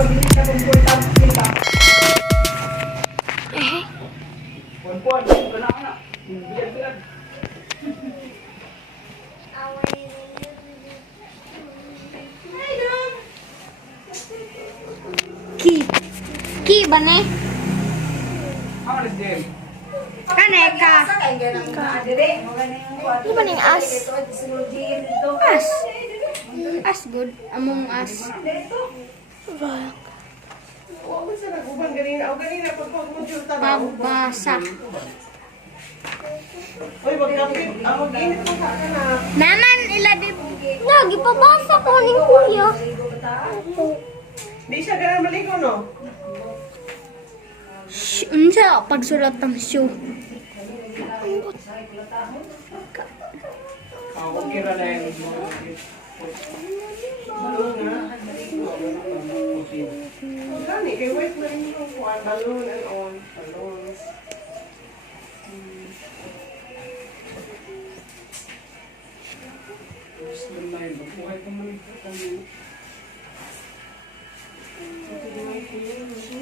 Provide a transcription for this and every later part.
Ki ba na eh? Kaneka. Ano ba ning as? As. As good. Among as. Pagbasa. Naman ilabi. Lagi pabasa ko ning kuya. Di siya ganun maligo, no? Unsa pagsulat ng shoe? Okay ra na yun. Balon na. Gani, kay wait na rin yung kuwan. Balon and on. Balon.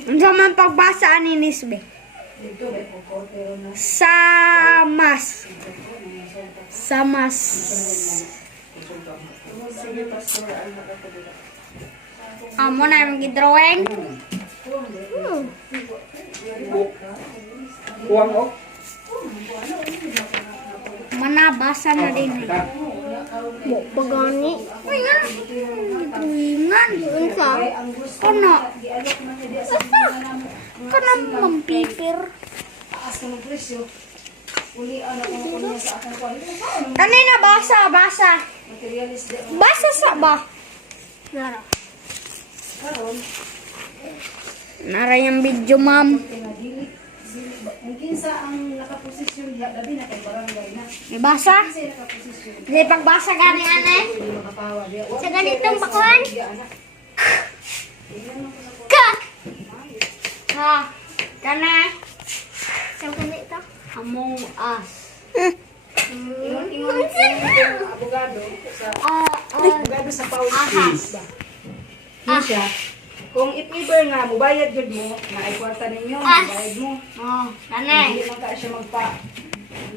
Unsa man pagbasa ani Nisbe? Samas. Samas. Amo na yung gidrawing. Kuwan ko? Manabasa na din. Mo pagani. Uy nga. Gidrawingan. Unsa? Kono. Asa? Kono mampipir. Kanina basa. Basa sa ba? Nara. Nara yung video, ma'am. Kinsa ang nakaposisyon diha gabi na kay barangay na. May basa? May pagbasa gani ane? Sa ganitong bakuan? Ka! Ha! Kana? Sa ganito? Among Us. Ingon abogado sa abogado sa Paulis ba. Siya. Kung if ever nga mubayad jud mo, na ay kwarta ninyo, mubayad mo. Oh, kana. Hindi man ka siya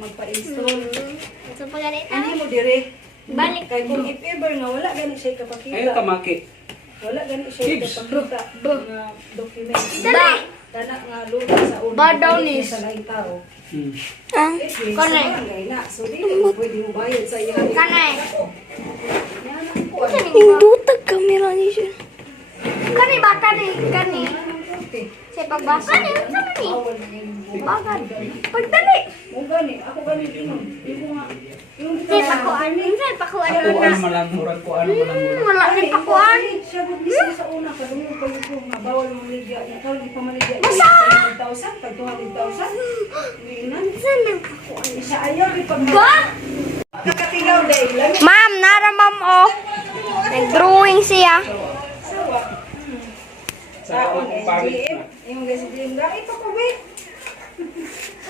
magpa-install. Sa pa ganito? Ano mo dire? Balik. Kay kung if ever nga wala gani siya kapakita. Ayun kamaki. Wala gani siya kapakita nga document. Ba! Kana nga lupa sa una. Ba daw ni? Sa laing tao. Ang Kanay. So di pwede mo bayad sa iya. kanay. Indutag kamera ni siya. Kani ba kani? Sa pagbasa ni unsa man ni? Bagad. Pagdali. Mo gani, ako gani ingon. Imo nga. Sa pakuan, unsa pakuan Kuwan na? malamurag kuwan malamurag. Wala ni pakuan. Siya gud mismo sa una kadungog pa ko nga bawal mo media. Ikaw di pa maligya. Basta! 1,000 pag 200,000. Linan. Saan ang pakuan? Isa ayaw di pag Ba? kakatigaw day. Lami Ma'am, nara ma'am oh. Nag-drawing siya. Sa akong pamit na. Yung guys din dai pa ko be.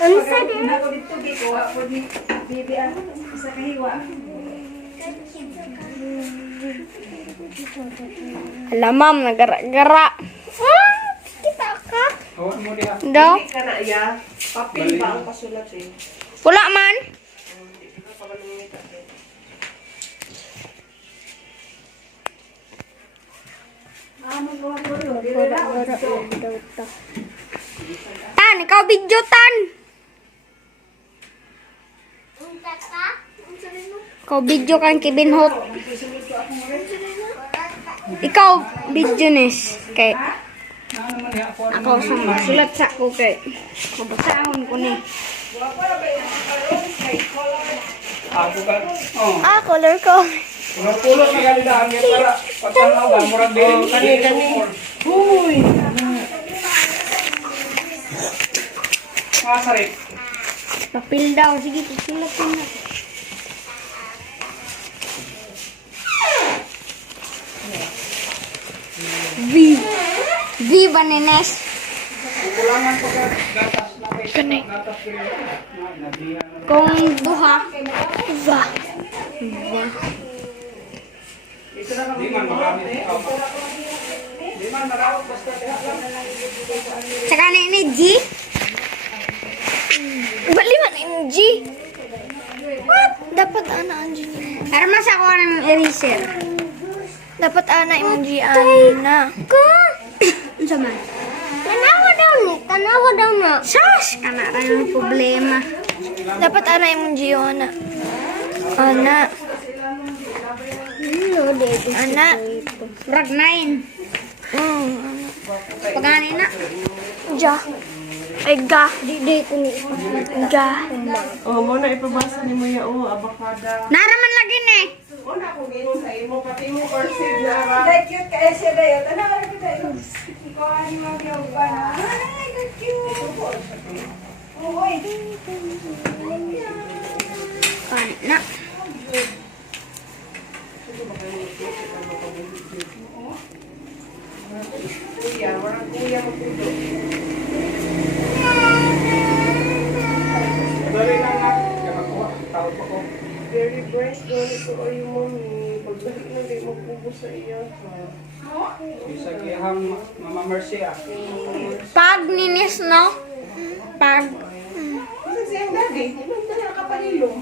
Unsa din? Ako dito dito ako ni bibi ano sa kahiwa. Hala ma'am, nagara-gara. Kita ka? Hawan mo diha. Daw? Hindi ka na iya. Papel ba ang pasulat eh. Wala man. Tan, ikaw video tan. Ikaw video kang kibinhot. Ikaw video nis. Kay ako sa magsulat sa ko kay kabasahon ko ni. Ako ka. Oh. Color ko. Pulot na gali daan niya para pagtanaw ba murag din. Kani. Huy. Masari. Papel daw. Sige, susulat mo na. V ba ni Nes? Kulangan pa ka gatas na kay gatas Kung duha. Va. Di man magamit ikaw. man marawag basta diha lang. Tsaka na ini G. Bali man MG. What? Dapat ana ang G. Armas ako ng eraser. Dapat ana MG ana. Unsa man? Tanawa daw ni, tanawa daw na. Shush! Kana ra yung problema. Dapat ana MG ana. Ana. Ana. Rag 9. Ana. Pagani na. Ja. Ay ga. Di ko ni. Ja. Oh, mo na ipabasa ni mo ya abakada. Naraman lagi ni. Una ko gingon sa imo pati mo perceive na ra. Dahil cute ka siya dayo. Tanawa ka dayo. Ikaw ani mag-yaw pa na. Ay, cute. Oy. Kani na. Kuya, warang kuya magpudo. Dali lang na. Kaya makuha. Tawag pa ko. Very bright. Dali ko ay mommy. Pagbalik na di magpubo sa iya. Isa kiyahang Mama Mercy ah. Pag ninis no. Pag Kasi siyang daddy. Ibang dala ka panilong.